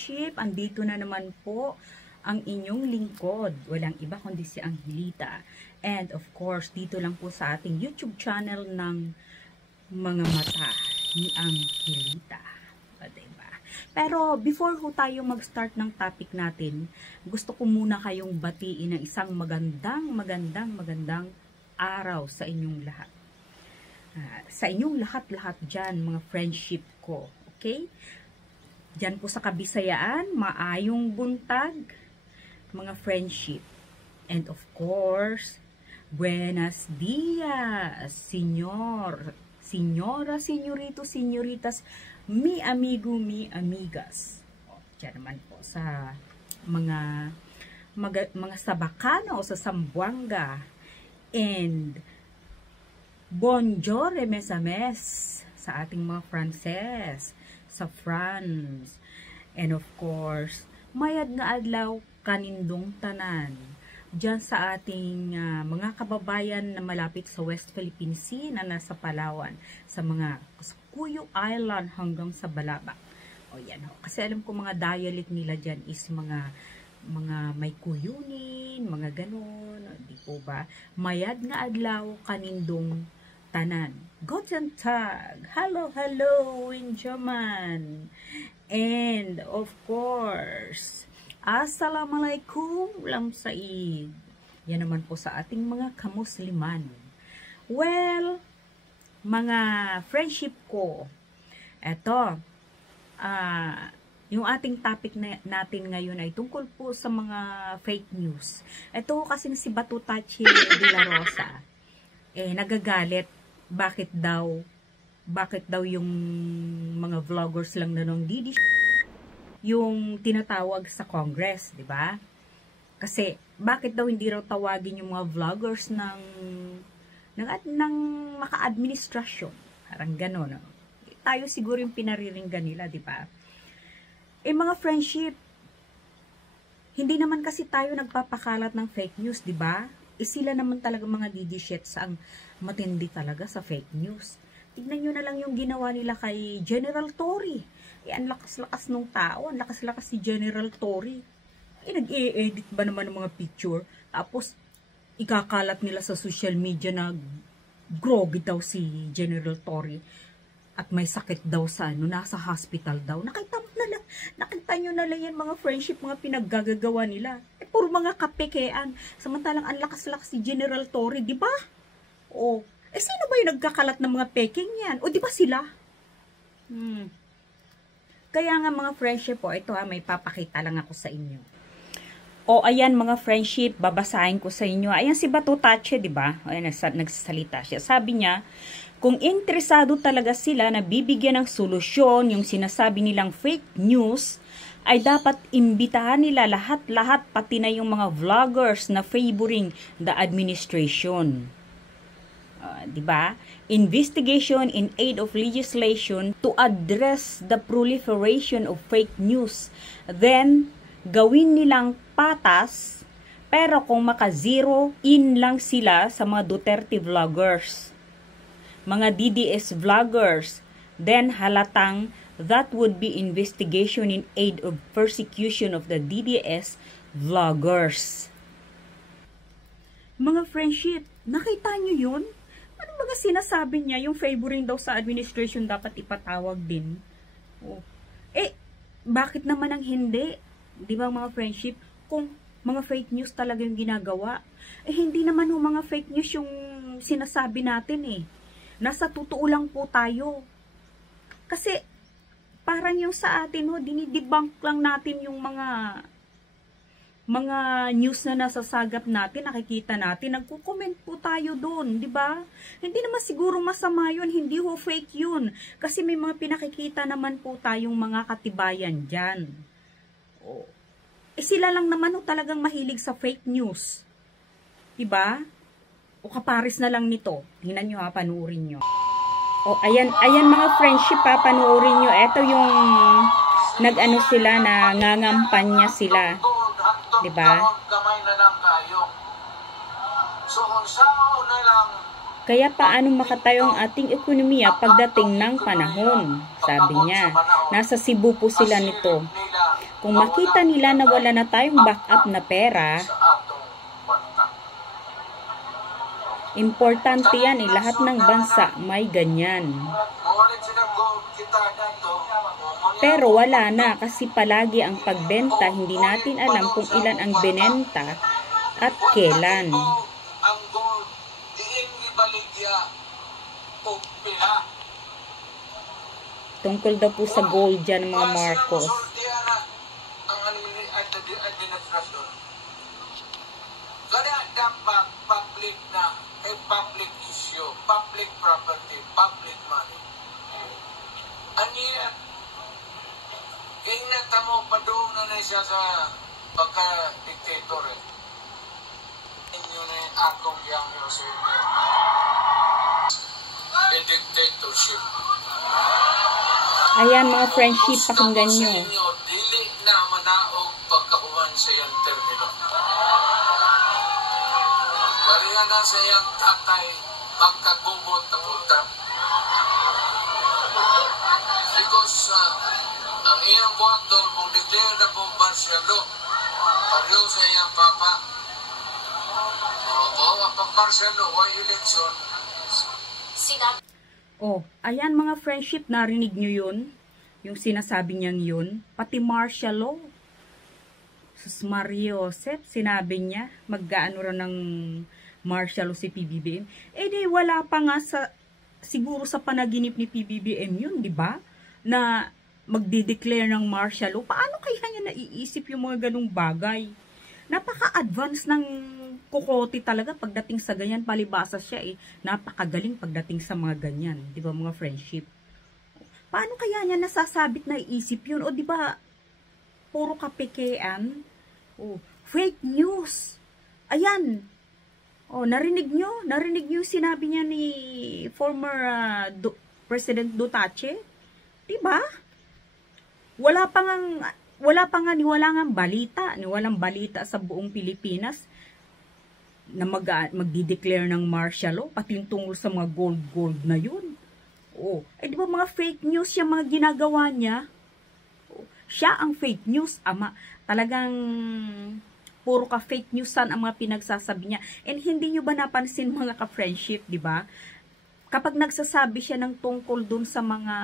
friendship, andito na naman po ang inyong lingkod. Walang iba kundi si Angelita. And of course, dito lang po sa ating YouTube channel ng mga mata ni Angelita. O, diba? Pero before ho tayo mag-start ng topic natin, gusto ko muna kayong batiin ng isang magandang araw sa inyong lahat. Sa inyong lahat-lahat dyan, mga friendship ko. Okay? Dyan po sa Kabisayaan, maayong buntag, mga friendship. And of course, buenos dias, señor, señora, señorito, señoritas, mi amigo, mi amigas. O, dyan naman po sa mga Sabacano o sa Zamboanga. And bonjour mes ames sa ating mga Frances sa France. And of course, mayad nga adlaw kanindong tanan diyan sa ating mga kababayan na malapit sa West Philippine Sea na nasa Palawan, sa mga Cuyo Island hanggang sa Balabac. O yan ho. Kasi alam ko mga dialect nila diyan is mga may kuyunin, mga ganon, di po ba? Mayad nga adlaw kanindong tanan. Guten Tag! Hello, hello, Injaman! And, of course, Assalamualaikum lamsaid. Yan naman po sa ating mga kamusliman. Well, mga friendship ko, eto, yung ating topic natin ngayon ay tungkol po sa mga fake news. Ito kasing si Batutachi de la Rosa, nagagalit. Bakit daw yung mga vloggers lang na nung didi yung tinatawag sa Congress, di ba? Kasi, bakit daw hindi raw tawagin yung mga vloggers ng maka-administrasyon? Parang gano'n. No? Tayo siguro yung pinariringgan nila, di ba? Mga friendship, hindi naman kasi tayo nagpapakalat ng fake news, di ba? Sila naman talaga mga didishets ang matindi talaga sa fake news. Tignan nyo na lang yung ginawa nila kay General Torre. Ang lakas-lakas nung tao, ang lakas-lakas si General Torre. Nag-i-edit ba naman ng mga picture? Tapos, ikakalat nila sa social media na groggy daw si General Torre. At may sakit daw sa nasa hospital daw. Nakita nyo na lang yan mga friendship, mga pinaggagawa nila. Puro mga kapekean. Samantalang ang lakas-lakas si General Torre, di ba? O, sino ba yung nagkakalat ng mga peking yan? O, di ba sila? Kaya nga mga friendship, ito may papakita lang ako sa inyo. O, ayan mga friendship, babasahin ko sa inyo. Ayan si Batutache, di ba? Ayan, nagsasalita siya. Sabi niya, kung interesado talaga sila na bibigyan ng solusyon yung sinasabi nilang fake news, ay dapat imbitahan nila lahat-lahat pati na yung mga vloggers na favoring the administration. Diba? Investigation in aid of legislation to address the proliferation of fake news. Then, gawin nilang patas, pero kung maka-zero in lang sila sa mga Duterte vloggers, mga DDS vloggers, then halatang that would be investigation in aid of persecution of the DDS vloggers. Mga friendship, nakita nyo yun? Ano mga sinasabi niya? Yung favoring daw sa administration dapat ipatawag din. Bakit naman ang hindi? Di ba mga friendship? Kung mga fake news talaga yung ginagawa, hindi naman yung mga fake news yung sinasabi natin Nasa totoo lang po tayo. Kasi, parang yung sa atin, dinidebunk lang natin yung mga news na nasasagap natin, nakikita natin, nagko-comment po tayo doon, di ba? Hindi naman siguro masama yun, hindi fake yun. Kasi may mga pinakikita naman po tayong mga katibayan dyan. Sila lang naman talagang mahilig sa fake news. Di ba? O kaparis na lang nito. Tingnan nyo panuorin nyo. Ayan mga friendship panuorin nyo. Ito yung nag-ano sila na nangampanya sila. Diba? Kaya paano makatayo ang ating ekonomiya pagdating ng panahon? Sabi niya. Nasa Cebu po sila nito. Kung makita nila na wala na tayong backup na pera, importante yan eh, lahat ng bansa may ganyan. Pero wala na kasi palagi ang pagbenta, hindi natin alam kung ilan ang binenta at kailan. Tungkol daw po sa gold dyan mga Marcos. Kaya dapat public na, public issue, public property, public money. Aniya, kaya mo pa doon na siya sa pagka-dictator eh. Inyo na yung akong yang yung sa inyo. A dictatorship. Ayan mga friendship, pakinggan nyo. Dili na manaog pagkahuman sa iyang termino. Barihan na sa iyang tatay magkagumot na punta. Because ang iyang buwato, kung declare na po martial law, pariyo sa iyang papa. Oo, ang pag-martial law, why election? Ayan mga friendship, narinig nyo yun? Yung sinasabi niyang yun? Pati martial law. Sus Mario Joseph, sinabi niya, mag-gaano rin ng martial law si PBBM. Eh di, wala pa nga siguro sa panaginip ni PBBM yun, di ba? Na magdi-declare ng martial law. Paano kaya niya naiisip yung mga ganung bagay? Napaka-advance ng kukote talaga pagdating sa ganyan. Palibasa siya eh. Napakagaling pagdating sa mga ganyan. Di ba mga friendship? Paano kaya niya nasasabit na iisip yun? O di ba puro kapekean? Fake news. Ayan. Narinig nyo? Narinig nyo sinabi niya ni former President Duterte? Diba? Wala nga balita, walang balita sa buong Pilipinas na magdi-declare ng martial law, pati yung tungkol sa mga gold na yun. Di ba mga fake news yung mga ginagawa niya? Siya ang fake news, ama. Talagang puro ka fake newsan ang mga pinagsasabi niya. And hindi nyo ba napansin mga ka-friendship, di ba? Kapag nagsasabi siya ng tungkol dun sa mga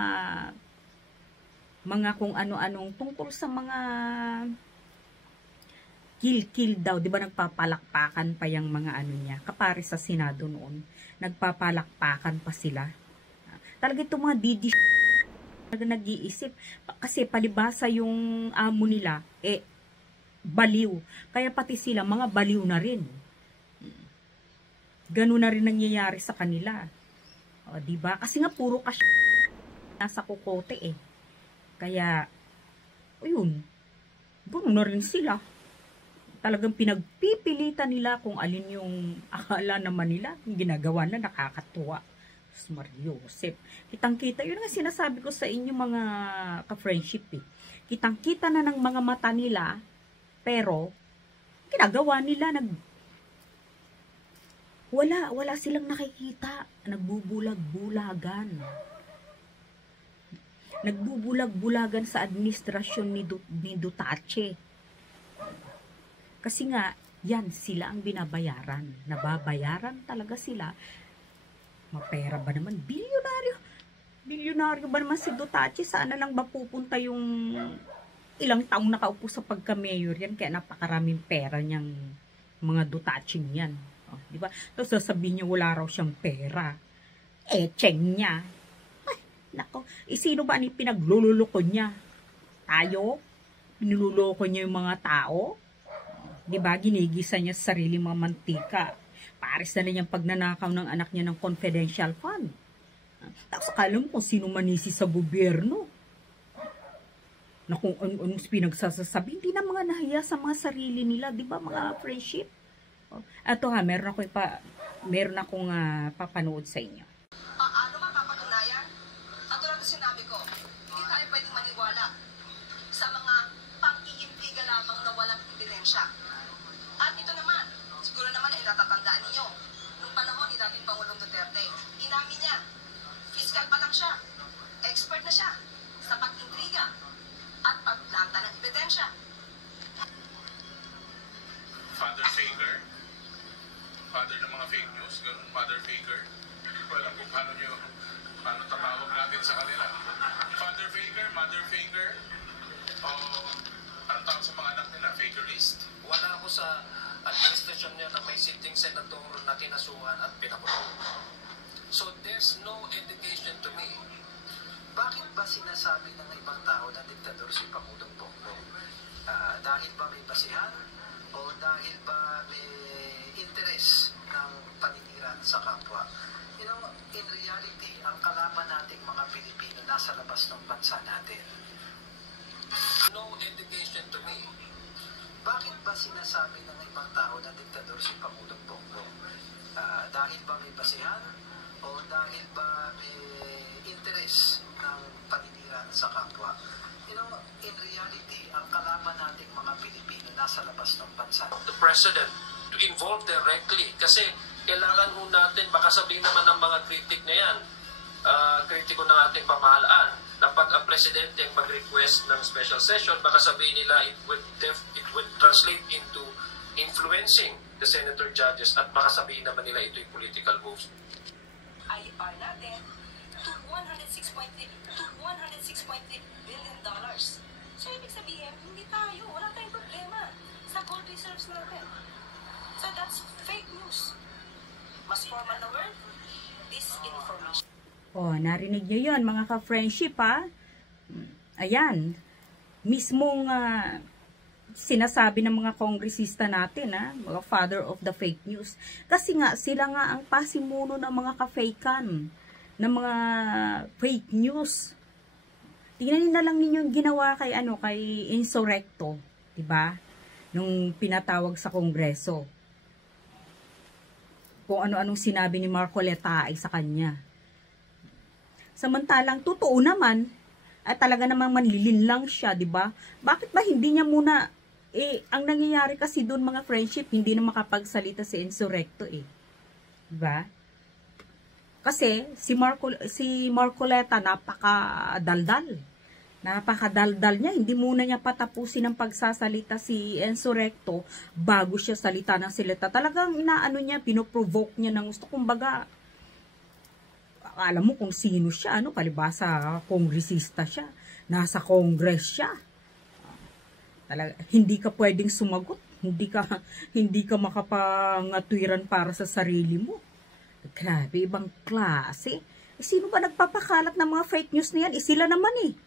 kung ano-anong tungkol sa mga kill daw, di ba nagpapalakpakan pa yung mga ano niya, kapare sa Senado noon, nagpapalakpakan pa sila. Talaga itong mga didi talaga nag-iisip, kasi palibasa yung amo nila, baliw. Kaya pati sila, mga baliw na rin. Ganun na rin nangyayari sa kanila. Di ba? Kasi nga puro kasi nasa kukote eh. Kaya, yun, gano'n na rin sila. Talagang pinagpipilitan nila kung alin yung akala naman nila, yung ginagawa na nakakatuwa. Mario Joseph. Kitang-kita, yun nga sinasabi ko sa inyo mga ka-friendship eh. Kitang-kita na ng mga mata nila, pero, ginagawa nila, wala silang nakikita, nagbubulag-bulagan. Nagbubulag-bulagan sa administrasyon ni Duterte. Kasi nga, yan, sila ang binabayaran. Nababayaran talaga sila. Mapera ba naman? Bilyonaryo ba naman si Duterte? Saan na lang ba pupunta yung ilang taong nakaupo sa pagka-mayor yan? Kaya napakaraming pera niyang mga Duterte yan. Di ba? Tapos sasabihin niya wala raw siyang pera. Cheng niya. Nako, sino ba ang pinaglululoko niya? Tayo? Pinululoko niya yung mga tao? Diba, ginigisa niya sa sarili mga mantika. Pares na niyang pagnanakaw ng anak niya ng confidential fund. Tapos alam mo sino manisi sa gobyerno. Na kung anong pinagsasasabi, hindi na mga nahiya sa mga sarili nila. Diba mga friendship? Ato ha, meron akong papanood sa inyo. Sinabi ko, hindi tayo pwedeng maniwala sa mga pang-iintriga lamang na walang ebidensya. At ito naman, siguro naman ay natatandaan ninyo, nung panahon ni dating Pangulong Duterte, inamin niya, fiscal pa lang siya, expert na siya sa pang-intriga. at pagplanta ng ebidensya. Father Faker? Father ng mga fake news? Ganun, Father Faker? Wala kung paano tatawag natin sa kanila. Father Faker, Mother Faker, o ang tawag sa mga anak nila, Fakerist? Wala ako sa administrasyon niya na may sitting senator na kinasuhan at pinakulong. So there's no indication to me. Bakit ba sinasabi ng ibang tao na diktador si Pangulong Bongbong? Dahil ba may basihan o dahil ba may interes ng paninira sa kapwa? You know, in reality, ang kalaban nating mga Pilipino nasa labas ng bansa natin. No indication to me. Bakit ba sinasabi ng ibang tao na diktador si Pangulong Bongbong? Dahil ba may basihan o dahil ba may interes ng paninira sa kapwa? You know, in reality, ang kalaban nating mga Pilipino nasa labas ng bansa. The President to involve directly kasi kailangan ho natin, baka sabihin naman ng mga kritik na yan, kritiko ng ating pamahalaan, na pag ang Presidente ang mag-request ng special session, baka sabihin nila it would translate into influencing the senator judges at baka sabihin naman nila ito'y political moves. IR natin to $106.3 billion. So, ibig sabihin, hindi tayo, wala tayong problema sa gold reserves natin. So, that's fake news. Mas formal na word, disinformation. Oh, narinig nyo yun, mga ka-friendship, ha? Ayan, mismong sinasabi ng mga kongresista natin, ha? Mga father of the fake news. Kasi nga, sila nga ang pasimuno ng mga ka-fakean, ng mga fake news. Tingnan na lang ninyo yung ginawa kay, kay Insurrecto, diba? Nung pinatawag sa Kongreso. Kung ano-anong sinabi ni Marcoleta ay sa kanya. Samantalang, totoo naman, at talaga namang manlilin lang siya, di ba? Bakit ba hindi niya muna, ang nangyayari kasi doon mga friendship, hindi na makapagsalita si Insurrecto, di ba? Kasi, si Marcoleta, napakadaldal. Napakadaldal niya, hindi muna niya patapusin ang pagsasalita si Insurrecto bago siya salita ng salita. Talagang inaano niya, pinoprovoke niya ng gusto, kumbaga, alam mo kung sino siya, palibasa kongresista siya, nasa Congress siya. Talaga, hindi ka pwedeng sumagot, hindi ka makapangatwiran para sa sarili mo. Grabe, ibang klase. Sino ba nagpapakalat ng mga fake news na yan? Sila naman eh.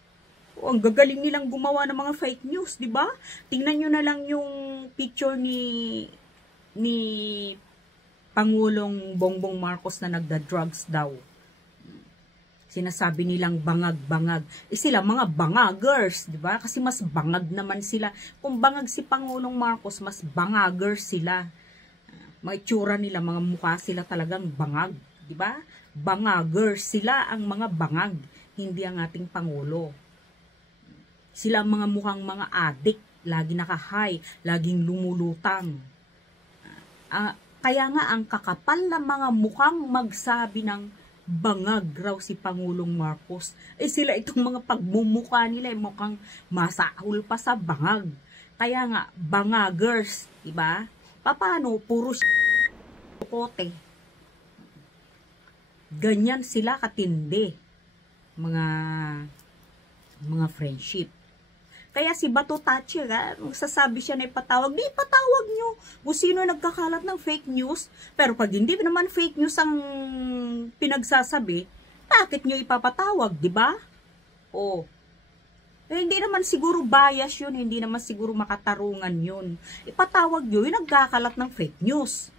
Ang gagaling nilang gumawa ng mga fake news, di ba? Tingnan nyo na lang yung picture ni Pangulong Bongbong Marcos na nagda-drugs daw. Sinasabi nilang bangag-bangag. Sila mga bangagers, di ba? Kasi mas bangag naman sila. Kung bangag si Pangulong Marcos, mas bangagers sila. Mga itsura nila, mga mukha sila talagang bangag, di ba? Bangagers sila ang mga bangag, hindi ang ating Pangulo. Sila ang mga mukhang mga adik, lagi naka-high, laging lumulutang. Kaya nga ang kakapal na mga mukhang magsabi ng bangag raw si Pangulong Marcos. Sila itong mga pagmumukha nila, mukhang masahol pa sa bangag. Kaya nga, bangagers, diba? Paano? Puro kote. Ganyan sila katindi. Mga friendship. Kaya si Bato Thatcher, magsasabi siya na ipatawag. Di ipatawag nyo kung sino nagkakalat ng fake news. Pero pag hindi naman fake news ang pinagsasabi, bakit nyo ipapatawag, di ba? Hindi naman siguro bias yun, hindi naman siguro makatarungan yun. Ipatawag nyo yung nagkakalat ng fake news.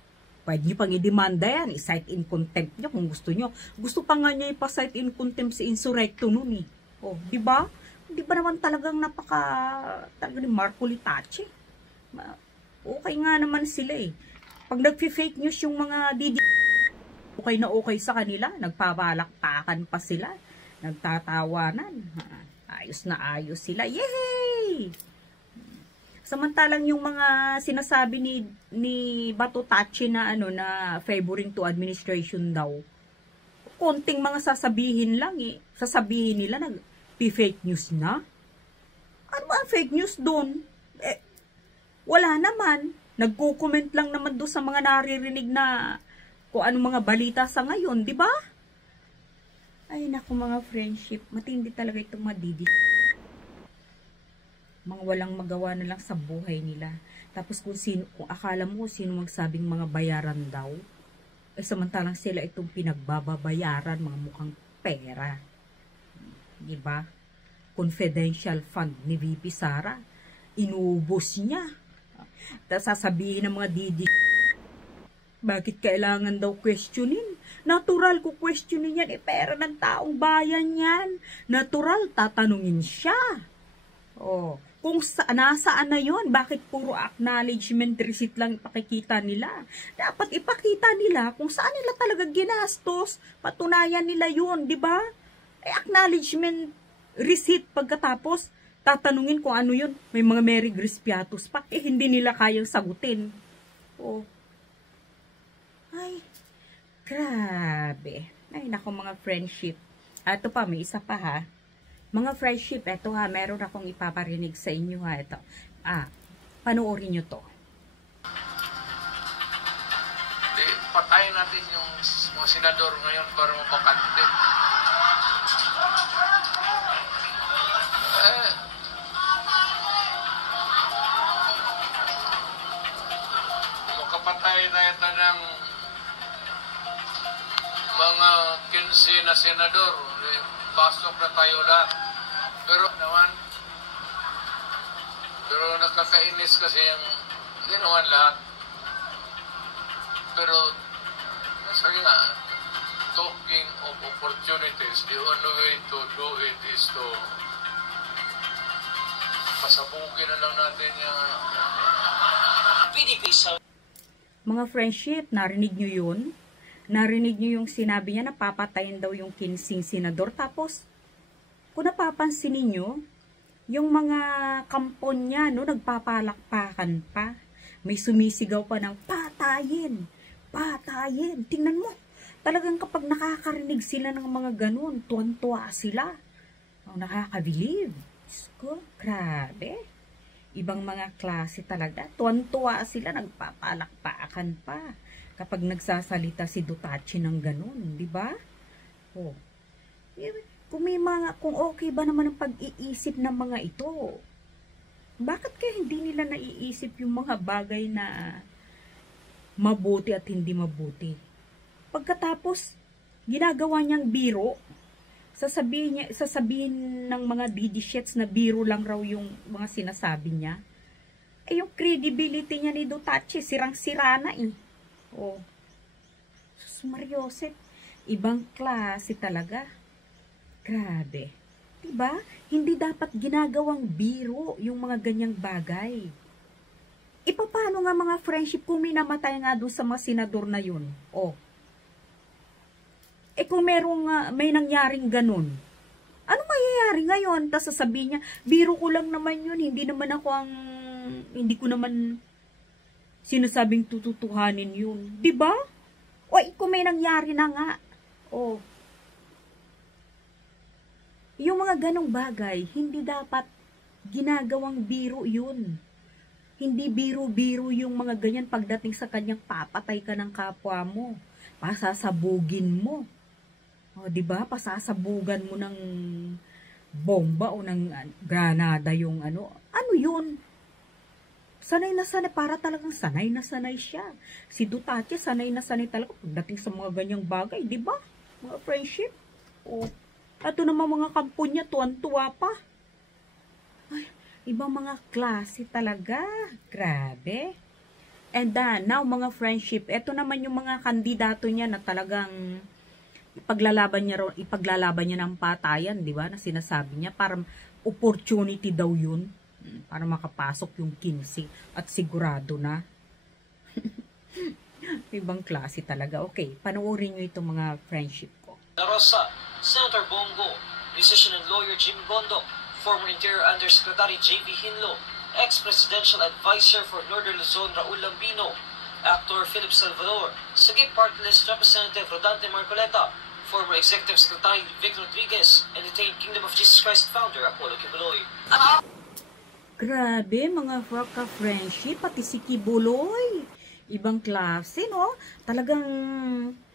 Pwede nyo pang i-demanda yan, i-cite in contempt nyo kung gusto nyo. Gusto pa nga niya ipa-cite in contempt si Insurrecto nun eh. Di ba? Di ba naman talagang talaga ni Marcoleta? Okay nga naman sila eh. Pag nag-fake news yung mga okay sa kanila, nagpabalaktakan pa sila, nagtatawanan. Ayos na ayos sila. Yay! Samantalang yung mga sinasabi ni Bato Thatcher na na favoring to administration daw, konting mga sasabihin lang eh. Sasabihin nila fake news na? Ano ba ang fake news doon? Wala naman. Nagko-comment lang naman doon sa mga naririnig na kung ano mga balita sa ngayon, di ba? Ay, naku mga friendship, matindi talaga itong madidi. Mga walang magawa na lang sa buhay nila. Tapos kung akala mo sino magsabing mga bayaran daw, samantalang sila itong pinagbababayaran, mga mukhang pera. Diba? Confidential fund ni VP Sara, inubos niya. Tapos sasabihin ng mga didi, bakit kailangan daw questionin? Natural ko questionin yan, pera ng taong bayan yan. Natural, tatanungin siya. Kung nasaan na yon, bakit puro acknowledgement receipt lang ipakikita nila? Dapat ipakita nila kung saan nila talaga ginastos. Patunayan nila yun, di ba? Acknowledgement receipt pagkatapos, tatanungin kung ano yun. May mga Merry Grispiatos pa. Hindi nila kayang sagutin. Ay, grabe. Ay, nako mga friendship. Ito pa, may isa pa ha. Mga friendship, eto ha, meron akong ipaparinig sa inyo ha, ito. Panoorin nyo to. Patayin natin yung mga senador ngayon para mapakante. Makapatay na ito ng mga 15 na senador. Pasok na tayo lahat. Pero nakakainis kasi yung ginawan lahat. Pero sabi nga, talking of opportunities, the only way to do it is to pasabugin na lang natin yung mga friendship, narinig nyo yun? Narinig nyo yung sinabi niya na papatayin daw yung 15 senador. Tapos, kung napapansin niyo, yung mga kampon niya, no, nagpapalakpakan pa. May sumisigaw pa ng patayin, patayin. Tingnan mo, talagang kapag nakakarinig sila ng mga ganun, tuwan-tuwa sila. Nakakabilib. Ko, grabe. Ibang mga klase talaga. Tuwan-tuwa sila, nagpapalakpakan pa. Kapag nagsasalita si Duterte ng ganun, di ba? Kung okay ba naman ang pag-iisip ng mga ito, bakit kaya hindi nila naiisip yung mga bagay na mabuti at hindi mabuti? Pagkatapos, ginagawa niyang biro, sasabihin ng mga didishets na biro lang raw yung mga sinasabi niya. Yung credibility niya ni Duterte, sirang-sira na eh. Mariosep, ibang klase talaga. Grabe. Diba? Hindi dapat ginagawang biro yung mga ganyang bagay. Paano nga mga friendship kung may namatay nga doon sa mga senador na yun? Kung may nangyaring ganun, ano mayayari ngayon? Tapos sasabihin niya, biro ko lang naman yun, hindi ko naman sinasabing tututuhanin yun. Diba? Kung may nangyari na nga. Yung mga ganong bagay, hindi dapat ginagawang biro yun. Hindi biro-biro yung mga ganyan pagdating sa kanyang papatay ka ng kapwa mo. Pasasabugin mo. Diba? Pasasabugan mo ng bomba o ng granada yung ano. Ano yun? Sanay na sanay, para talagang sanay na sanay siya. Si Duterte, sanay na sanay talaga pagdating sa mga ganyang bagay, di ba? Mga friendship. Ato naman mga kampo niya, tuwan-tuwa pa. Ay, ibang mga klase talaga. Grabe. And now, mga friendship, eto naman yung mga kandidato niya na talagang ipaglalaban niya ng patayan, di ba? Na sinasabi niya, para opportunity daw yun. Para makapasok yung 15 at sigurado na. Ibang klase talaga. Okay, panoorin nyo itong mga friendship ko. Rosa, Senator Bongo, musician and lawyer Jimmy Bondo, former Interior Undersecretary J.V. Hinlo, ex-presidential advisor for Northern Luzon Raul Lambino, actor Philip Salvador, Sagip Party List Representative Rodante Marcoleta, former Executive Secretary Vic Rodriguez, and detained Kingdom of Jesus Christ founder Apollo Kibuloy. Grabe, mga ka-friendship, pati si Kibuloy. Ibang klase, no? Talagang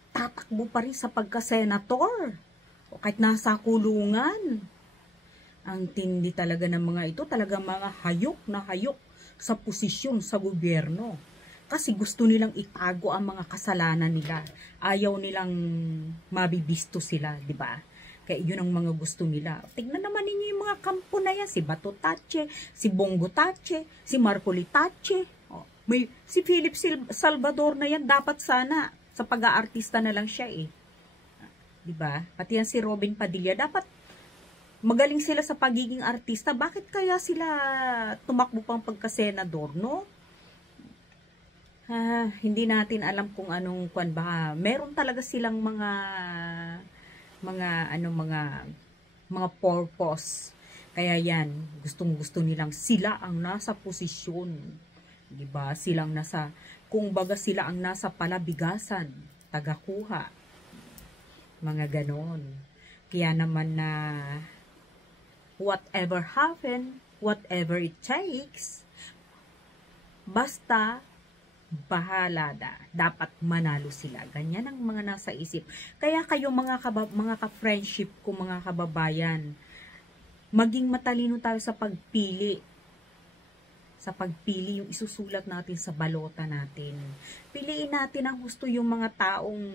tatakbo pa rin sa pagka-senator. O kahit nasa kulungan. Ang tindi talaga ng mga ito, talagang mga hayok na hayok sa posisyon sa gobyerno. Kasi gusto nilang itago ang mga kasalanan nila. Ayaw nilang mabibisto sila, di ba? Kaya yun ang mga gusto nila. Tignan naman ninyo yung mga kampo na yan. Si Bato Tache, si Bongo Tache, si Marcolita Tache. Si Philip Salvador na yan, dapat sana sa pag-aartista na lang siya eh. Di ba? Pati yan si Robin Padilla, dapat magaling sila sa pagiging artista. Bakit kaya sila tumakbo pang pagka-senador, no? Hindi natin alam kung anong kwan ba. Meron talaga silang mga purpose. Kaya yan, gustong-gusto nilang sila ang nasa posisyon. 'Di ba? Silang nasa, kung baga sila ang nasa palabigasan, tagakuha. Mga ganon. Kaya naman na whatever happen, whatever it takes, basta bahala dapat manalo sila. Ganyan ang mga nasa isip. Kaya kayo mga ka-friendship ko, mga kababayan, maging matalino tayo sa pagpili. Sa pagpili yung isusulat natin sa balota natin. Piliin natin ang gusto yung mga taong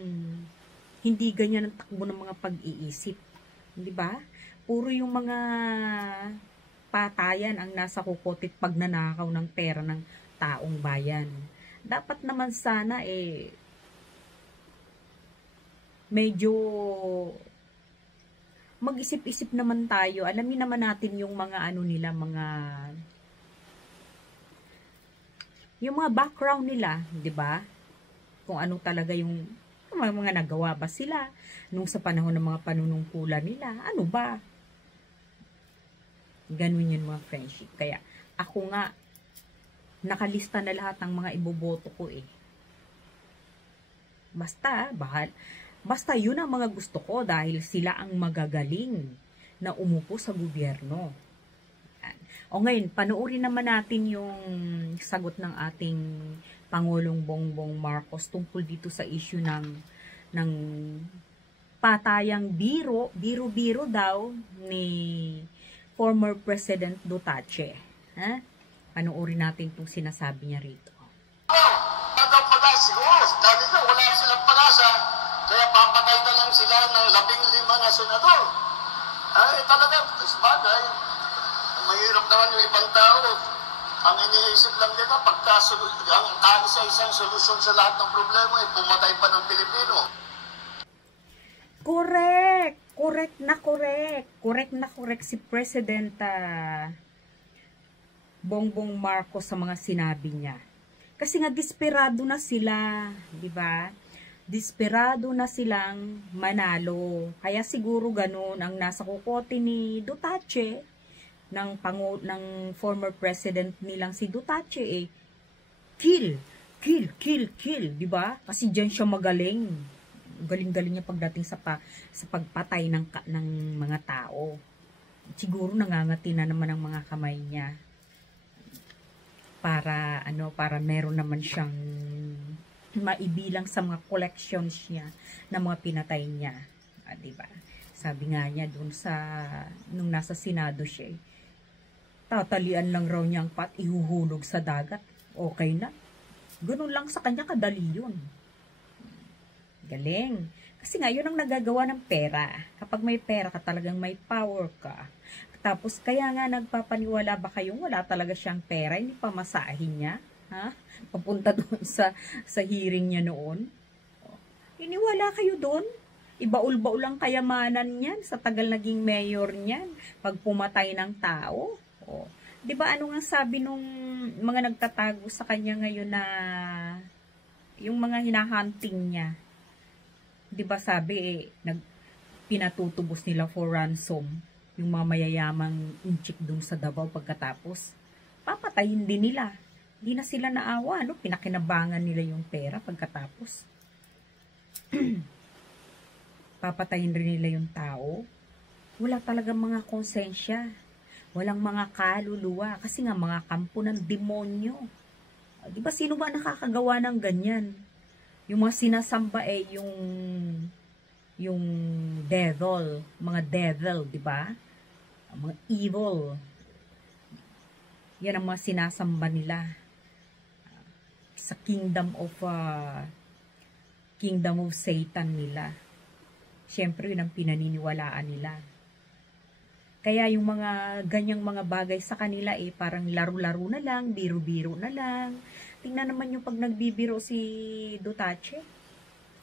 hindi ganyan ang takbo ng mga pag-iisip. Di ba? Puro yung mga patayan ang nasa kukotit pagnanakaw ng pera ng taong bayan. Dapat naman sana medyo mag-isip-isip naman tayo. Alamin naman natin yung mga yung mga background nila, 'di ba? Kung ano talaga yung mga nagawa ba sila nung sa panahon ng mga panunungkulan nila. Ano ba? Ganun yun mga friendship. Kaya ako nga nakalista na lahat ng mga iboboto ko eh. Basta yun ang mga gusto ko dahil sila ang magagaling na umupo sa gobyerno. O ngayon, panoorin naman natin yung sagot ng ating Pangulong Bongbong Marcos tungkol dito sa issue ng patayang biro daw ni former President Duterte. Panoorin natin itong sinasabi niya rito. Siguro, dahil na wala silang pag-asa, kaya papatay na lang sila ng 15 na senador. Talaga, bagay. Mahirap naman yung ibang tao. Ang iniisip lang nila, ang isa-isang solusyon sa lahat ng problema ay pumatay pa ng Pilipino. Correct! Correct na correct si President Bongbong Marcos sa mga sinabi niya. Kasi nga desperado na sila, di ba? Desperado na silang manalo. Kaya siguro ganun ang nasa kukote ni Duterte ng former president nilang si Duterte kill, di ba? Kasi diyan siya magaling. Galing-galing niya pagdating sa pagpatay ng mga tao. Siguro nangangati na naman ang mga kamay niya. Para meron naman siyang maibilang sa mga collections niya na mga pinatay niya. Diba? Sabi nga niya dun nung nasa Senado siya, tatalian lang raw niya ang ihuhulog sa dagat. Okay na. Ganun lang sa kanya, kadali yun. Galing. Kasi nga, yun ang nagagawa ng pera. Kapag may pera ka, talagang may power ka. Tapos, kaya nga nagpapaniwala ba kayong wala talaga siyang pera, hindi pa masahin niya? Papunta doon sa hearing niya noon. Iniwala kayo doon? Ibaul-baul ang kayamanan niyan sa tagal naging mayor niyan. Pag pumatay ng tao. Di ba ano nga sabi nung mga nagtatago sa kanya ngayon na yung mga hinahunting niya? Di ba sabi pinatutubos nila for ransom yung mga mayayamang inchik dun sa Davao pagkatapos papatayin din nila. Hindi na sila naawa, pinakinabangan nila yung pera pagkatapos. Papatayin rin nila yung tao. Wala talaga mga konsensya. Walang mga kaluluwa. Kasi nga, mga kampo ng demonyo. Di ba, sino ba nakakagawa ng ganyan? Yung mga sinasamba yung devil. Mga devil, di ba? Mga evil. Yan ang mga sinasamba nila. Sa kingdom of Satan nila. Siyempre, yun ang pinaniniwalaan nila. Kaya yung mga ganyang mga bagay sa kanila parang laro-laro na lang, biro-biro na lang. Tingnan naman yung pag nagbibiro si Duterte,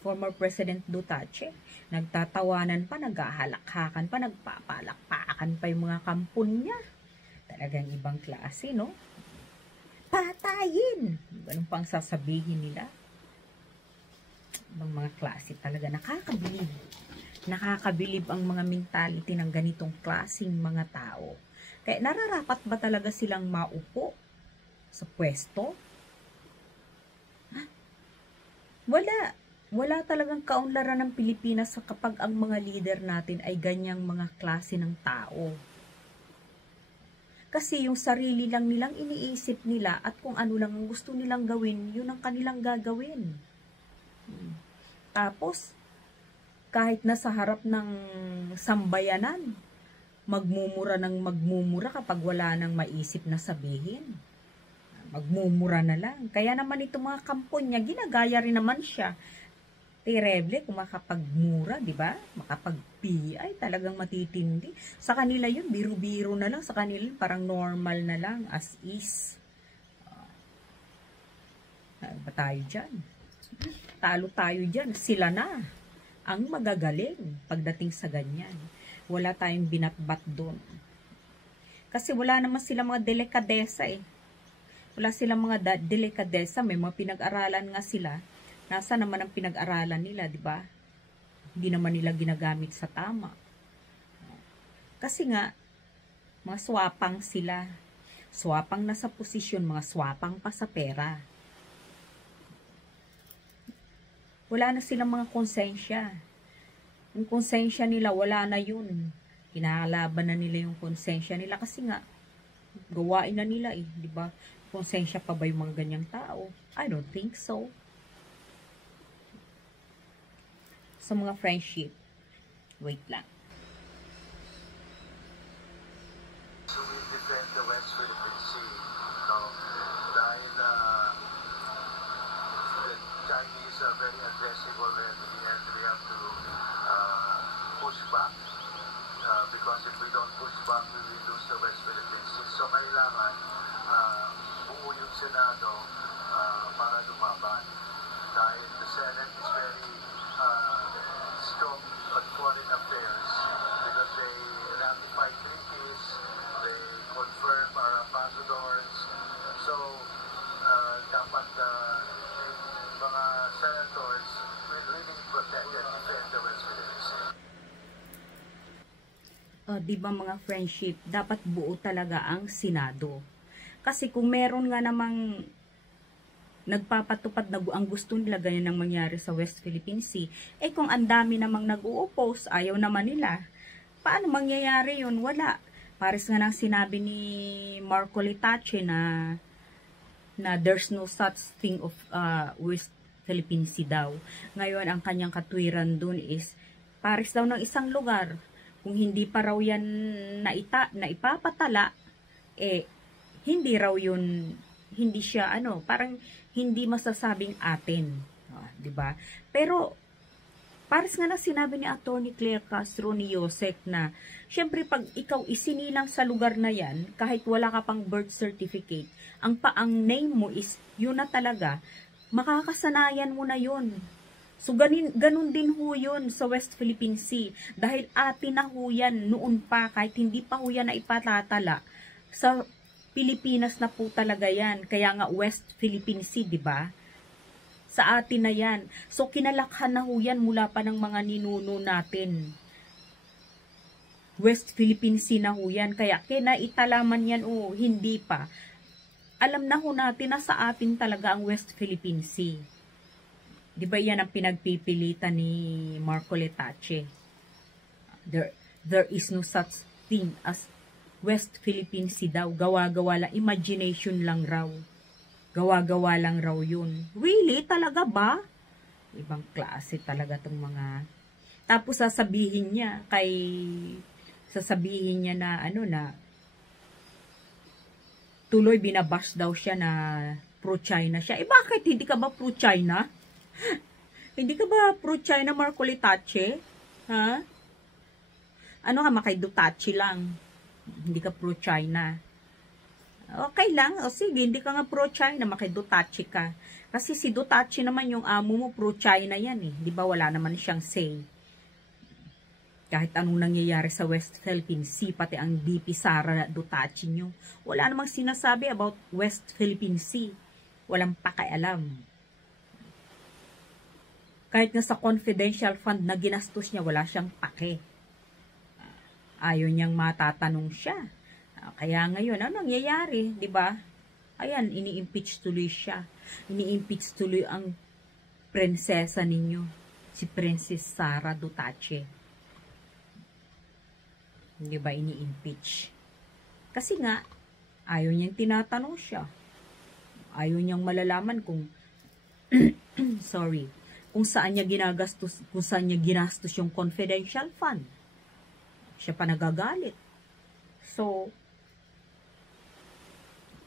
former President Duterte. Nagtatawanan pa, naghahalakhakan pa, nagpapalakpakan pa yung mga kampon niya. Talagang ibang klase, no? Patayin! Ganun pang sasabihin nila. Ibang mga klase talaga. Nakakabilib. Nakakabilib ang mga mentality ng ganitong klaseng mga tao. Kaya nararapat ba talaga silang maupo sa pwesto? Ha? Wala talagang kaunlaran ng Pilipinas kapag ang mga leader natin ay ganyang mga klase ng tao. Kasi yung sarili lang nilang iniisip nila at kung ano lang ang gusto nilang gawin, yun ang kanilang gagawin. Tapos, kahit nasa harap ng sambayanan, magmumura kapag wala nang maisip na sabihin. Magmumura na lang. Kaya naman itong mga kampon niya, ginagaya rin naman siya. Terrible kung makapagmura, di ba? Makapag-PI, talagang matitindi. Sa kanila yun, biro-biro na lang. Sa kanila yun, parang normal na lang, as is. Ba tayo dyan? Talo tayo dyan. Sila na ang magagaling pagdating sa ganyan. Wala tayong binatbat doon. Kasi wala naman sila mga delikadesa Wala silang mga delikadesa. May mga pinag-aralan nga sila. Nasa naman ang pinag-aralan nila, di ba? Hindi naman nila ginagamit sa tama. Kasi nga, mga swapang sila. Swapang nasa posisyon, mga swapang pa sa pera. Wala na silang mga konsensya. Yung konsensya nila, wala na yun. Kinakalaban na nila yung konsensya nila kasi nga, gawain na nila di ba? Konsensya pa ba yung mga ganyang tao? I don't think so. Sa mga friendship. Wait lang. So we defend the West Philippine Sea. Dahil the Chinese are very aggressive already and we have to push back. Because if we don't push back, we will lose the West Philippine Sea. So kailangan buo yung Senado para lumaban. Dahil the Senate is very strong on foreign affairs because they ratify treaties, they confirm our ambassadors. So, dapat mga senators will really protect and defend the West Philippine Sea. Di ba mga friendship, dapat buo talaga ang Senado. Kasi kung meron nga namang nagpapatupad na ang gusto nila ganyan ang mangyari sa West Philippine Sea, kung ang dami namang nag-u-oppose, ayaw naman nila, paano mangyayari yun? Wala. Pares nga nang sinabi ni Marco Letache na there's no such thing of West Philippine Sea daw. Ngayon, ang kanyang katwiran dun is, pares daw ng isang lugar, kung hindi pa raw yan na ipapatala, hindi raw yun, hindi siya, parang hindi masasabing atin. Di ba? Pero, pares nga na sinabi ni Atty. Claire Castro ni Yosek na, syempre pag ikaw isinilang sa lugar na yan, kahit wala ka pang birth certificate, ang name mo is, yun na talaga, makakasanayan mo na yun. So, ganun din ho yun sa West Philippine Sea. Dahil atin na ho yan noon pa, kahit hindi pa ho yan na ipatatala, sa Pilipinas na po talaga yan. Kaya nga West Philippine Sea, di ba? Sa atin na yan. So, kinalakhan na ho yan mula pa ng mga ninuno natin. West Philippine Sea na ho yan. Kaya kinaitalaman yan hindi pa. Alam na ho natin na sa atin talaga ang West Philippine Sea. Di ba yan ang pinagpipilitan ni Marco Letache? There is no such thing as West Philippine Sea daw. Gawa-gawa lang. Imagination lang raw. Gawa-gawa lang raw yun. Really? Talaga ba? Ibang klase talaga tong mga... Tapos sasabihin niya na ano na tuloy binabash daw siya na pro-China siya. Bakit? Hindi ka ba pro-China? Hindi ka ba pro-China, Marcolitache? Ha? Ano ka, makay Duterte lang. Hindi ka pro-China. Okay lang. O sige, hindi ka nga pro-China, makay Duterte ka. Kasi si Duterte naman yung amo mo, pro-China yan eh. Di ba wala naman siyang say. Kahit anong nangyayari sa West Philippine Sea, pati ang BP Sara Duterte nyo. Wala namang sinasabi about West Philippine Sea. Walang pakialam. Kahit nga sa confidential fund na ginastos niya, wala siyang pake. Ayaw niyang matatanong siya. Kaya ngayon, ano nangyayari, di ba? Ayan, ini-impeach tuloy siya. Ini-impeach tuloy ang prinsesa ninyo, si Princess Sara Duterte. Di ba, ini-impeach? Kasi nga, ayaw niyang tinatanong siya. Ayaw niyang malalaman kung sorry, kung saan niya ginastos yung confidential fund. Siya pa nagagalit. So,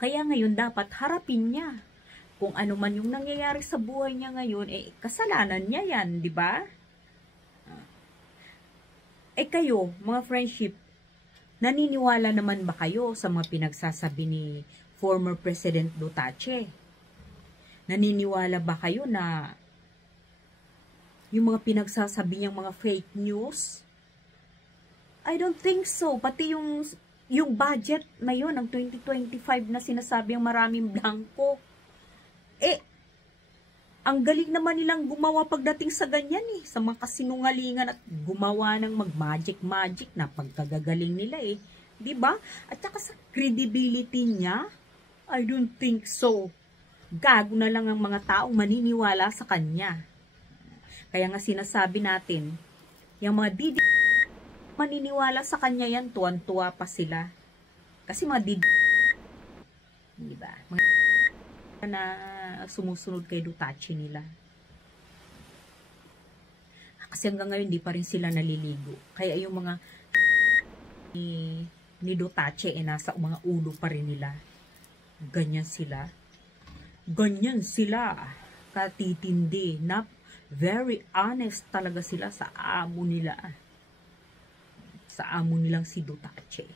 kaya ngayon dapat harapin niya. Kung ano man yung nangyayari sa buhay niya ngayon, kasalanan niya yan, di ba? Kayo, mga friendship, naniniwala naman ba kayo sa mga pinagsasabi ni former President Duterte? Naniniwala ba kayo na yung mga pinagsasabi niyang mga fake news? I don't think so. Pati yung budget na yun, ang 2025 na sinasabi ang maraming blanco. Ang galing naman nilang gumawa pagdating sa ganyan eh. Sa mga kasinungalingan at gumawa ng mag-magic na pagkagagaling nila eh. Diba? At saka sa credibility niya, I don't think so. Gago na lang ang mga taong maniniwala sa kanya. Kaya nga sinasabi natin, yung mga maniniwala sa kanya yan, tuwan-tuwa pa sila. Kasi mga diba? Mga na sumusunod kay Duterte nila. Kasi hanggang ngayon, di pa rin sila naliligo. Kaya yung mga ni Duterte, nasa mga ulo pa rin nila. Ganyan sila. Ganyan sila. Katitindi. Na very honest talaga sila sa amo nila. Sa amo nilang si Duterte.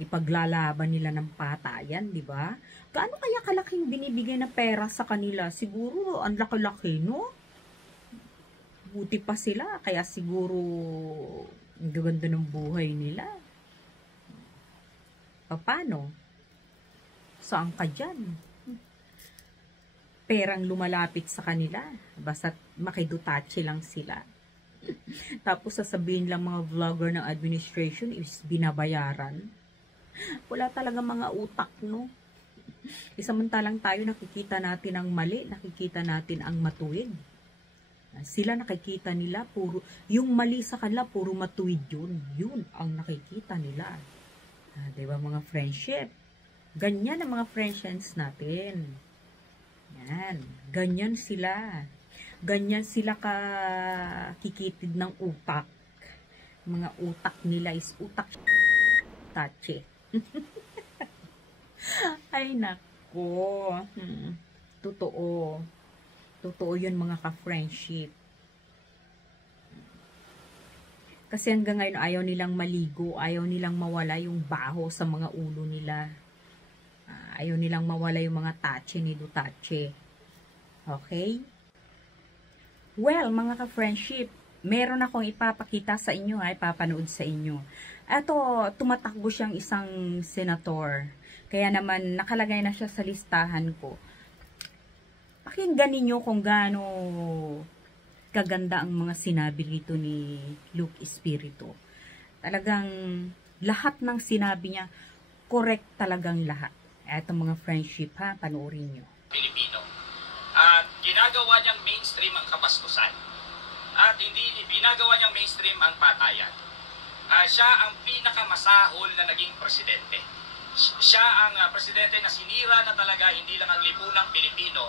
Ipaglalaban nila ng patayan, di ba? Gaano kaya kalaking binibigay na pera sa kanila? Siguro, ang laki-laki, no? Buti pa sila, kaya siguro, ang gaganda ng buhay nila. Paano? Saan ka dyan? Perang lumalapit sa kanila. Basta makidutache lang sila. Tapos sasabihin lang mga vlogger ng administration is binabayaran. Wala talaga mga utak, no? Samantalang tayo nakikita natin ang mali, nakikita natin ang matuwid. Sila nakikita nila, yung mali sa kanila, puro matuwid yun. Yun ang nakikita nila. Diba mga friendship? Ganyan ang mga friendships natin. Yan. Ganyan sila. Ganyan sila kakikitid ng utak. Mga utak nila is utak tache. Ay nako. Totoo. Totoo yun mga ka-friendship. Kasi hanggang ngayon ayaw nilang maligo, ayaw nilang mawala yung baho sa mga ulo nila. Ayaw nilang mawala yung mga tache ni Duterte. Okay? Well, mga ka-friendship, meron akong ipapakita sa inyo, ipapanood sa inyo. Ito, tumatakbo siyang isang senator. Kaya naman, nakalagay na siya sa listahan ko. Pakinggan ninyo kung gaano kaganda ang mga sinabi dito ni Luke Espiritu. Talagang lahat ng sinabi niya, correct talagang lahat. Ito mga friendship ha, panoorin nyo. Pilipino. At ginagawa niyang mainstream ang kabastusan. At hindi ginagawa niyang mainstream ang patayan. siya ang pinakamasahol na naging presidente. Siya ang presidente na sinira na talaga hindi lang ang lipunang Pilipino,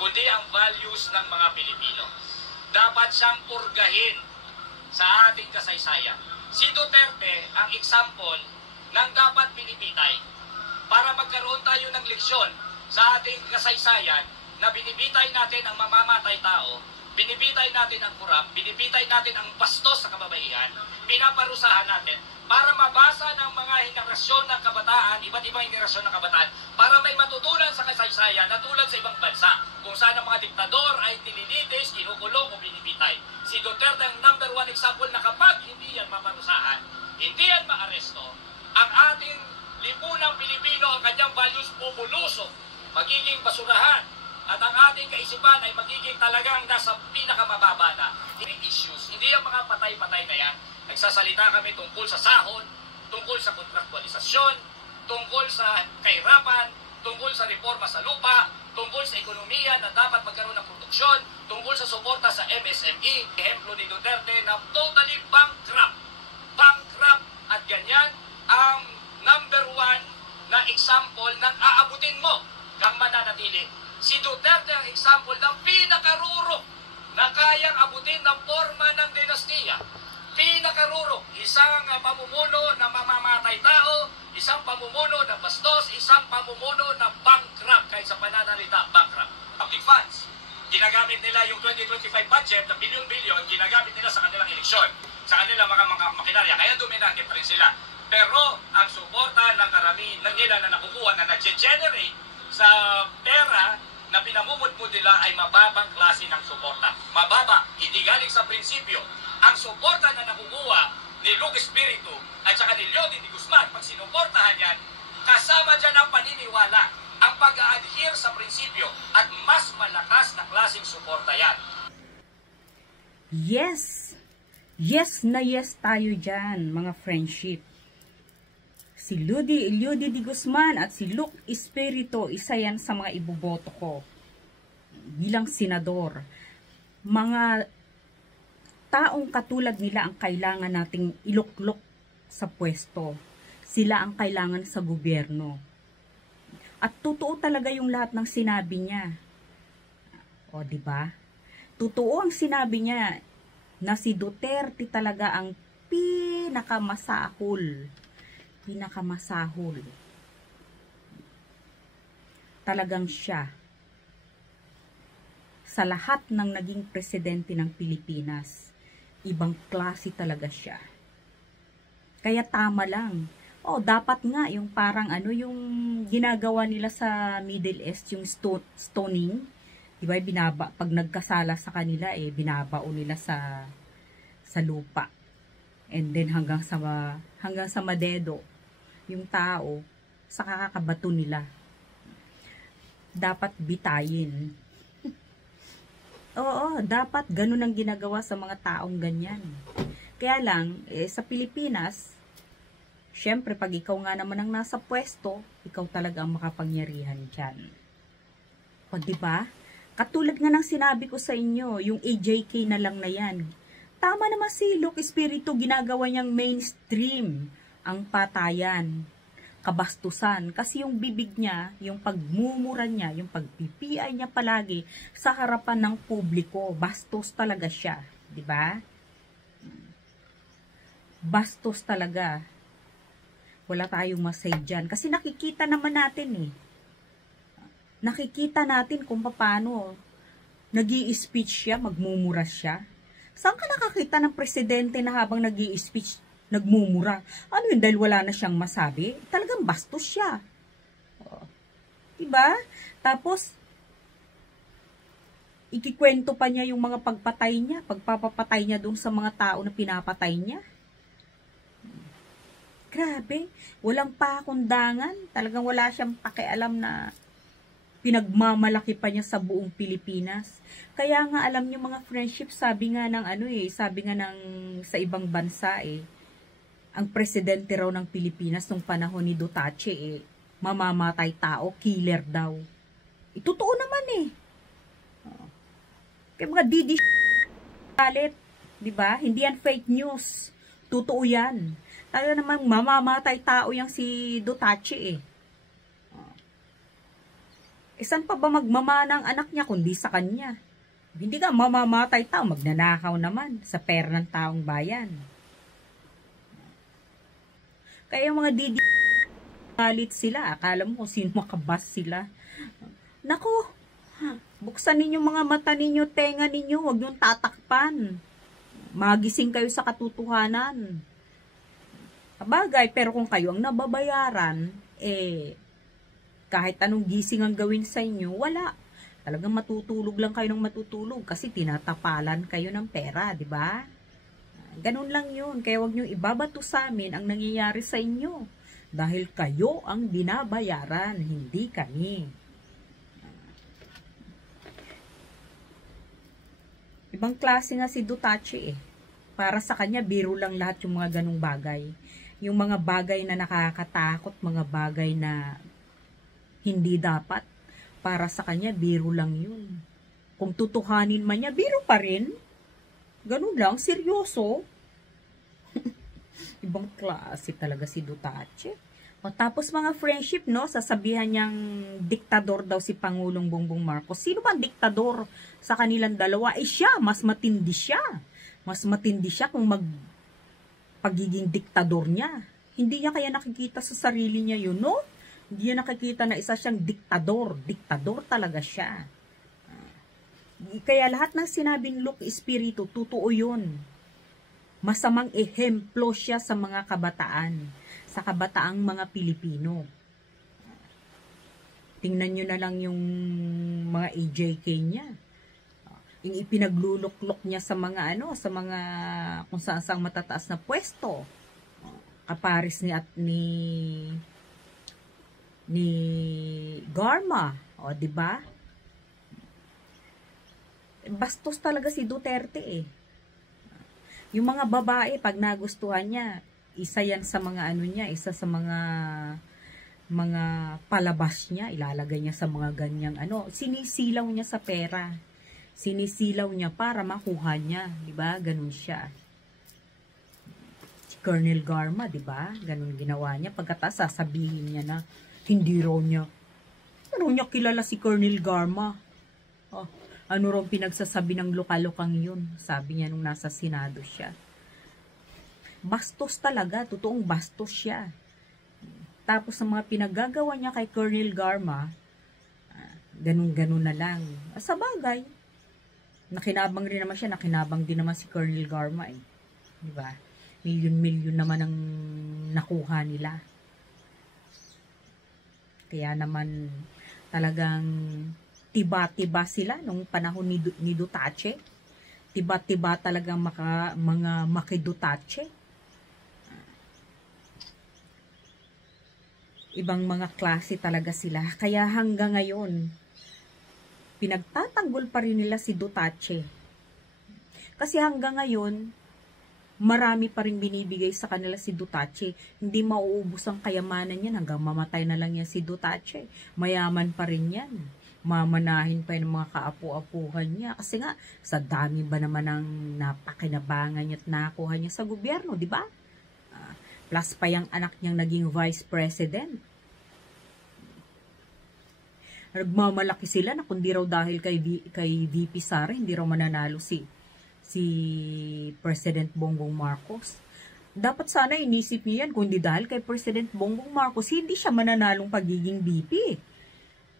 kundi ang values ng mga Pilipino. Dapat siyang purgahin sa ating kasaysayan. Si Duterte ang example ng dapat pinipitay para magkaroon tayo ng leksyon sa ating kasaysayan na binibitay natin ang mamamatay tao, binibitay natin ang kurap, binibitay natin ang bastos sa kababaihan, pinaparusahan natin para mabasa ng mga henerasyon ng kabataan, iba't ibang henerasyon ng kabataan, para may matutunan sa kasaysayan na tulad sa ibang bansa, kung saan ang mga diktador ay nililitis, kinukulong o binibitay. Si Duterte ang number 1 example na kapag hindi yan maparusahan, hindi yan maaresto, ang ating lipunang Pilipino, ang kanyang values pupulusok, magiging basurahan, at ang ating kaisipan ay magiging talagang nasa pinakamababa na issues. Hindi ang mga patay-patay na yan. Nagsasalita kami tungkol sa sahod, tungkol sa kontraktualisasyon, tungkol sa kahirapan, tungkol sa reforma sa lupa, tungkol sa ekonomiya na dapat magkaroon ng produksyon, tungkol sa suporta sa MSME. Ehemplo ni Duterte na totally bankrupt. Bankrupt at ganyan ang number 1 na example ng aabutin mo kang mananatili. Si Duterte ang example ng pinakarurok na kayang abutin ng forma ng dinastiya. Pinakarurok, isang pamumuno na mamamatay tao, isang pamumuno na bastos, isang pamumuno na bankrupt, kahit sa pananalita, bankrupt. Public funds, ginagamit nila yung 2025 budget na bilyon-bilyon, ginagamit nila sa kanilang eleksyon, sa kanilang mga makinarya, kaya dominante pa rin sila. Pero ang suporta ng karamihan nila na nakukuha na nag-generate sa pera na pinamumudmud nila ay mababang klase ng suporta. Mababa, hindi galing sa prinsipyo. Ang suporta na nakukuha ni Luke Espiritu at saka ni Leody de Guzman, pag sinuportahan yan, kasama dyan ang paniniwala, ang pag-a-adhere sa prinsipyo at mas malakas na klaseng suporta yan. Yes! Yes na yes tayo dyan, mga friendship. Si Leody de Guzman at si Luke Espiritu, isa yan sa mga iboboto ko bilang senador. Mga taong katulad nila ang kailangan nating iluklok sa pwesto. Sila ang kailangan sa gobyerno. At totoo talaga yung lahat ng sinabi niya. O, di ba? Totoo ang sinabi niya na si Duterte talaga ang pinakamasahol. Talagang siya sa lahat ng naging presidente ng Pilipinas, ibang klase talaga siya. Kaya tama lang. Dapat nga yung parang yung ginagawa nila sa Middle East, yung stoning, diba, pag nagkasala sa kanila, binabao nila sa lupa. And then hanggang sa madedo yung tao sa kakakabato nila. Dapat bitayin. Oo, dapat ganun ang ginagawa sa mga taong ganyan. Kaya lang, sa Pilipinas, syempre pag ikaw nga naman ang nasa pwesto, ikaw talaga ang makapangyarihan dyan. O diba? Katulad nga ng sinabi ko sa inyo, yung AJK na lang na yan. Tama naman si Luke Espiritu, ginagawa niyang mainstream ang patayan, kabastusan. Kasi yung bibig niya, yung pagmumura niya, yung pagpipiay niya palagi sa harapan ng publiko, bastos talaga siya. Diba? Bastos talaga. Wala tayong masay dyan. Kasi nakikita naman natin Nakikita natin kung paano nag-i-speech siya, magmumura siya. Saan ka nakakita ng presidente na habang nag-i-speech, nagmumura? Ano yun, dahil wala na siyang masabi? Talagang bastos siya. Diba? Tapos, ikikwento pa niya yung mga pagpatay niya, pagpapapatay niya dun sa mga tao na pinapatay niya. Grabe, walang pakundangan. Talagang wala siyang pakialam na pinagmamalaki pa niya sa buong Pilipinas. Kaya nga alam niyo mga friendship, sabi nga ng sa ibang bansa ang presidente raw ng Pilipinas nung panahon ni Duterte mamamatay tao, killer daw. Totoo naman Kaya mga didi galit, di ba? Hindi yan fake news. Totoo yan. Talaga namang mamamatay tao yang si Duterte eh. Saan pa ba magmamana ang anak niya kundi sa kanya? Hindi ka mamamatay tao, magnanakaw naman sa pera ng taong bayan. Kaya yung mga galit sila, akala mo kung sino makabas sila. Naku, buksan ninyo mga mata ninyo, tenga ninyo, huwag niyong tatakpan. Magising kayo sa katotohanan. Bagay, pero kung kayo ang nababayaran, kahit anong gising ang gawin sa inyo, wala. Talagang matutulog lang kayo ng matutulog kasi tinatapalan kayo ng pera, di ba? Ganun lang yun. Kaya wag nyo ibabato sa amin ang nangyayari sa inyo. Dahil kayo ang binabayaran, hindi kami. Ibang klase nga si Duterte eh. Para sa kanya, biro lang lahat yung mga ganung bagay. Yung mga bagay na nakakatakot, mga bagay na hindi dapat, para sa kanya, biro lang yun. Kung tutuhanin man niya, biro pa rin. Ganun lang, seryoso. Ibang klase talaga si Duterte. O, tapos mga friendship, no, sasabihan niyang diktador daw si Pangulong Bongbong Marcos. Sino ba ang diktador sa kanilang dalawa? Siya, mas matindi siya. Mas matindi siya kung pagiging diktador niya. Hindi niya kaya nakikita sa sarili niya yun, no? Hindi niya nakikita na isa siyang diktador. Diktador talaga siya. Kaya lahat ng sinabing Look Espiritu, totoo yun. Masamang ehemplo siya sa mga kabataan. Sa kabataang mga Pilipino. Tingnan nyo na lang yung mga AJK niya. Yung ipinagluluklok niya sa mga sa mga kung saan matataas na pwesto. Kaparis ni Garma, o di ba? Bastos talaga si Duterte eh. Yung mga babae pag nagustuhan niya, isa yan sa mga niya, isa sa mga palabas niya, ilalagay niya sa mga ganyang sinisilaw niya sa pera. Sinisilaw niya para makuha niya, di ba? Ganun siya. Si Colonel Garma, di ba? Ganun ginawa niya. Pagkatapos sasabihin niya na hindi raw niya kilala si Colonel Garma. Ano raw pinagsasabi ng lukalokang yun? Sabi niya nung nasa Senado siya. Bastos talaga, totoong bastos siya. Tapos sa mga pinagagawa niya kay Colonel Garma, ganun-ganun na lang. Sa bagay, nakinabang rin naman siya, nakinabang din naman si Colonel Garma eh. Diba? Milyon-milyon naman ang nakuha nila. Kaya naman talagang tiba-tiba sila nung panahon ni Duterte. Tiba-tiba talaga mga makidutatre. Ibang mga klase talaga sila. Kaya hanggang ngayon, pinagtatanggol pa rin nila si Duterte. Kasi hanggang ngayon, marami pa rin binibigay sa kanila si Duterte. Hindi mauubos ang kayamanan yan hanggang mamatay na lang yan si Duterte. Mayaman pa rin yan. Mamanahin pa yung mga kaapu-apuhan niya. Kasi nga, sa dami ba naman ang napakinabangan niya at nakuha niya sa gobyerno, di ba? Plus pa yung anak niyang naging vice president. Nagmamalaki sila na kundi raw dahil kay VP Sara, hindi raw mananalo si President Bongbong Marcos. Dapat sana inisip niya yan, kundi dahil kay President Bongbong Marcos, hindi siya mananalong pagiging VP.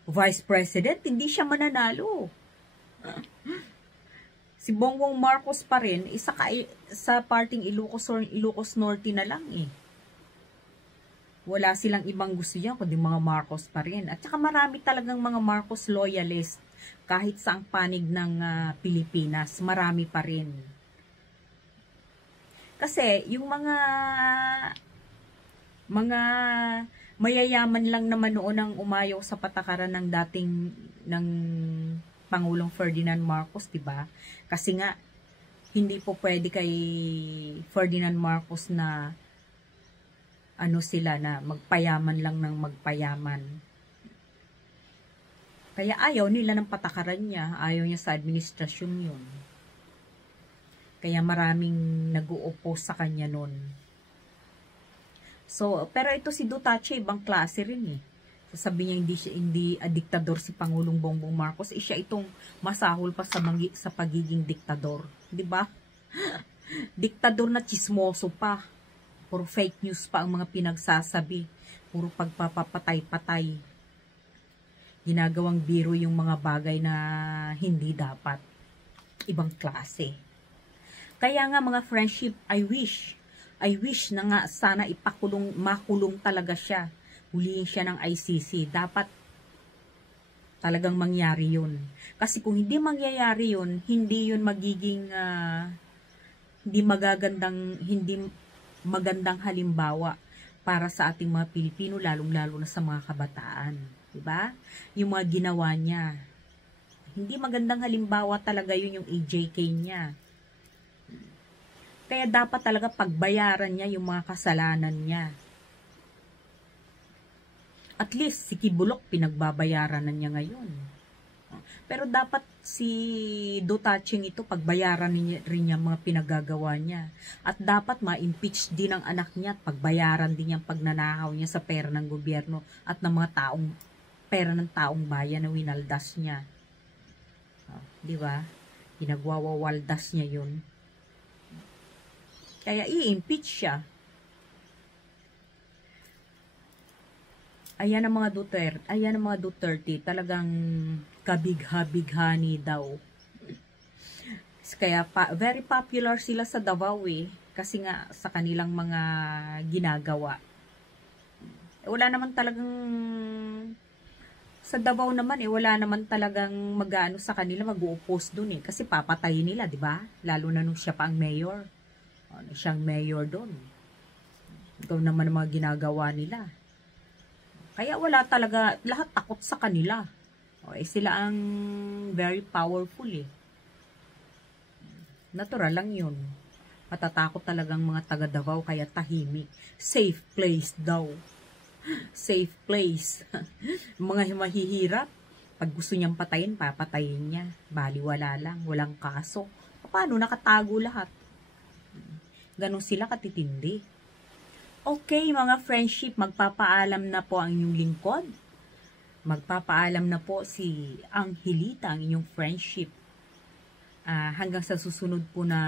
Vice President, hindi siya mananalo. Si Bongbong Marcos pa rin, isa sa parting Ilocos Norte na lang eh. Wala silang ibang gusto niya, kundi mga Marcos pa rin. At saka marami talagang mga Marcos loyalist. Kahit sa ang panig ng Pilipinas, marami pa rin. Kasi yung mga mayayaman lang naman noon ang umayaw sa patakaran ng ng Pangulong Ferdinand Marcos, diba? Kasi nga, hindi po pwede kay Ferdinand Marcos na sila na magpayaman lang ng magpayaman. Kaya ayaw nila ng patakaran niya, ayaw niya sa administrasyon yun. Kaya maraming nag-uupo sa kanya nun. So, pero ito si Duterte, ibang klase rin eh. Sasabihin niya hindi diktador si Pangulong Bongbong Marcos, siya itong masahol pa sa pagiging diktador, 'di ba? Diktador na chismoso pa. Puro fake news pa ang mga pinagsasabi. Puro pagpapapatay-patay. Ginagawang biro yung mga bagay na hindi dapat. Ibang klase. Kaya nga mga friendship, I wish na nga sana makulong talaga siya. Huliin siya ng ICC. Dapat talagang mangyari yun. Kasi kung hindi mangyayari yun, hindi yun magiging hindi magandang halimbawa para sa ating mga Pilipino, lalong-lalo na sa mga kabataan. Diba? Yung mga ginawa niya. Hindi magandang halimbawa talaga yun yung AJK niya. Kaya dapat talaga pagbayaran niya yung mga kasalanan niya. At least, si Kibulok, pinagbabayaran na niya ngayon. Pero dapat si Duterte ito, pagbayaran rin niya mga pinagagawa niya. At dapat ma-impeach din ang anak niya at pagbayaran din niya ang pagnanakaw niya sa pera ng gobyerno at ng mga pera ng taong bayan na winaldas niya. Di ba? Pinagwawawaldas niya yun. Kaya i-impeach siya. Ayan ang mga Duterte, talagang kabigha-bighani daw. Kaya very popular sila sa Davao eh, kasi nga sa kanilang mga ginagawa. Wala naman talagang sa Davao naman wala naman talagang mag-aano sa kanila, mag-o-oppose dun eh, kasi papatayin nila, di ba? Lalo na nung siya pa ang mayor. Siyang mayor doon. Ikaw naman ang mga ginagawa nila. Kaya wala talaga, lahat takot sa kanila. Sila ang very powerful eh. Natural lang yun. Matatakot talagang mga taga Davao, kaya tahimik. Safe place daw. Safe place. Mga mahihirap, pag gusto niyang patayin, papatayin niya. Baliwala lang, walang kaso. Paano? Nakatago lahat. Ganon sila katitindi. Okay, mga friendship, magpapaalam na po ang inyong lingkod. Magpapaalam na po si Angelita, ang inyong friendship. Hanggang sa susunod po na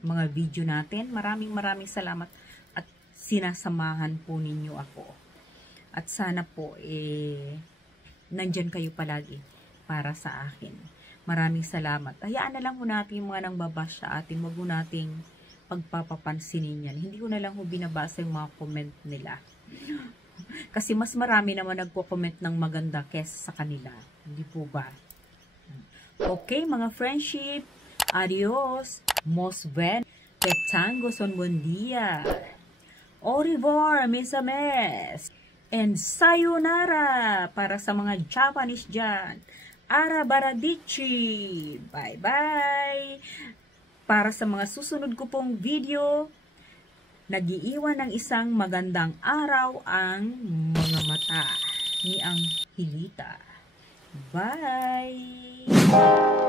mga video natin. Maraming salamat at sinasamahan po ninyo ako. At sana po, nandyan kayo palagi para sa akin. Maraming salamat. Hayaan na lang po natin yung mga nang babash sa atin. Wag po nating pagpapapansinin yan. Hindi ko na lang binabasa yung mga comment nila. Kasi mas marami naman nagko-comment ng maganda kesa sa kanila. Hindi po ba? Okay, mga friendship. Adios. Most ven. Petango son buen dia. Au revoir, mis ames. And sayonara para sa mga Japanese dyan. Arabaradichi. Bye-bye. Para sa mga susunod ko pong video, nag-iiwan ng isang magandang araw ang mga mata ni Angelita. Bye! Bye.